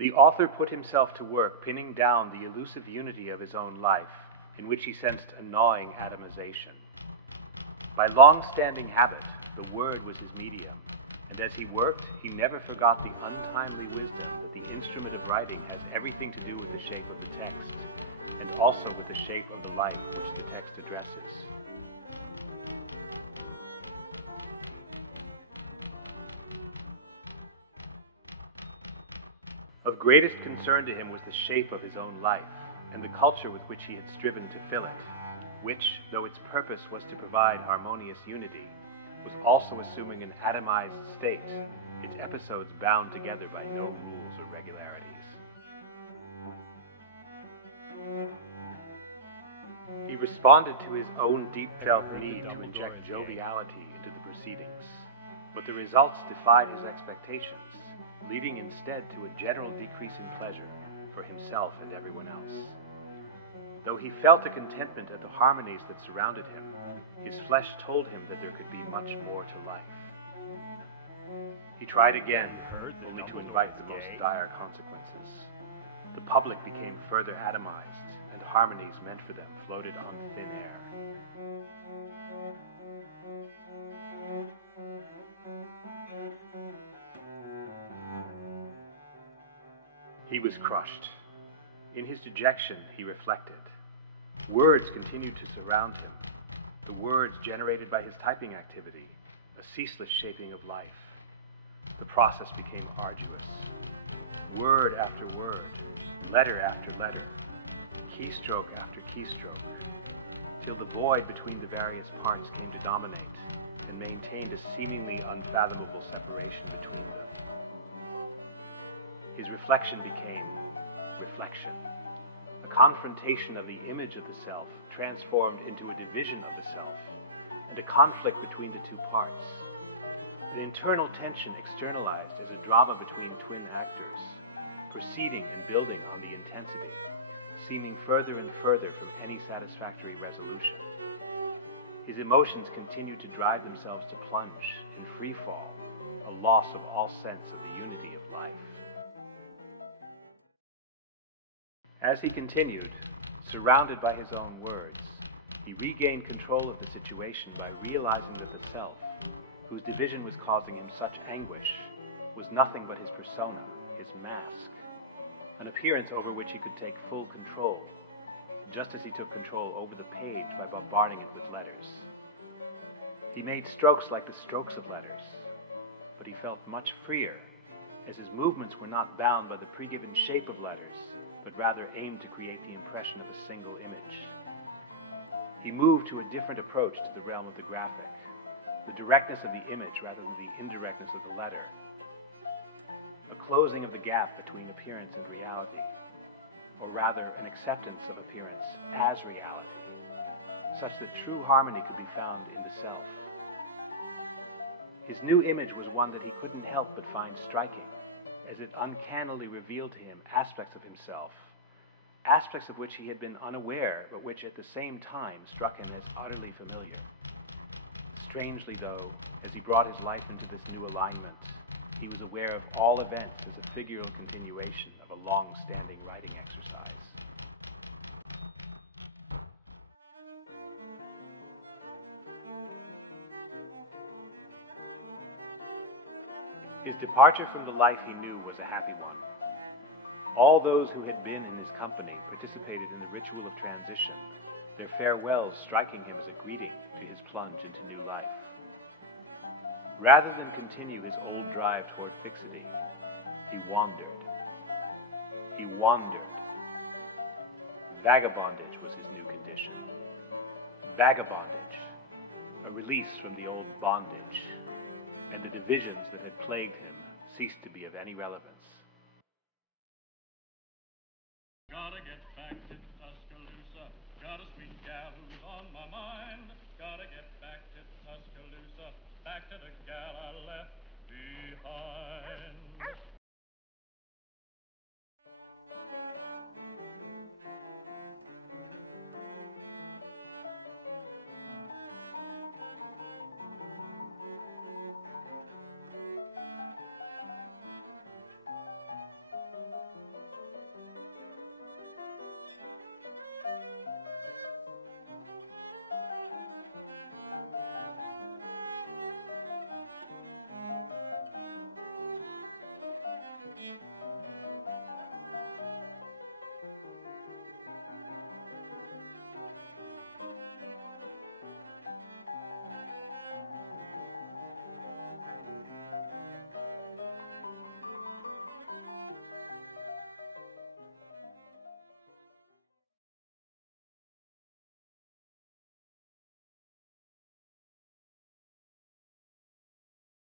The author put himself to work pinning down the elusive unity of his own life, in which he sensed a gnawing atomization. By long-standing habit, the word was his medium, and as he worked, he never forgot the untimely wisdom that the instrument of writing has everything to do with the shape of the text, and also with the shape of the life which the text addresses. Of greatest concern to him was the shape of his own life, and the culture with which he had striven to fill it, which, though its purpose was to provide harmonious unity, was also assuming an atomized state, its episodes bound together by no rules or regularities. He responded to his own deep-felt need to inject joviality into the proceedings, but the results defied his expectations, leading instead to a general decrease in pleasure for himself and everyone else. Though he felt a contentment at the harmonies that surrounded him, his flesh told him that there could be much more to life. He tried again, only to invite the most dire consequences. The public became further atomized, and harmonies meant for them floated on thin air. He was crushed. In his dejection, he reflected. Words continued to surround him, the words generated by his typing activity, a ceaseless shaping of life. The process became arduous. Word after word, letter after letter, keystroke after keystroke, till the void between the various parts came to dominate and maintained a seemingly unfathomable separation between them. His reflection became reflection, a confrontation of the image of the self transformed into a division of the self, and a conflict between the two parts, an internal tension externalized as a drama between twin actors, proceeding and building on the intensity, seeming further and further from any satisfactory resolution. His emotions continued to drive themselves to plunge in free fall, a loss of all sense of the unity of life. As he continued, surrounded by his own words, he regained control of the situation by realizing that the self, whose division was causing him such anguish, was nothing but his persona, his mask, an appearance over which he could take full control, just as he took control over the page by bombarding it with letters. He made strokes like the strokes of letters, but he felt much freer, as his movements were not bound by the pre-given shape of letters, but rather aimed to create the impression of a single image. He moved to a different approach to the realm of the graphic, the directness of the image rather than the indirectness of the letter, a closing of the gap between appearance and reality, or rather an acceptance of appearance as reality, such that true harmony could be found in the self. His new image was one that he couldn't help but find striking, as it uncannily revealed to him aspects of himself, aspects of which he had been unaware, but which at the same time struck him as utterly familiar. Strangely, though, as he brought his life into this new alignment, he was aware of all events as a figural continuation of a long-standing writing exercise. His departure from the life he knew was a happy one. All those who had been in his company participated in the ritual of transition, their farewells striking him as a greeting to his plunge into new life. Rather than continue his old drive toward fixity, he wandered. He wandered. Vagabondage was his new condition. Vagabondage, a release from the old bondage, and the divisions that had plagued him ceased to be of any relevance. Gotta get back to Tuscaloosa, got a sweet gal who's on my mind. Gotta get back to Tuscaloosa, back to the gal I left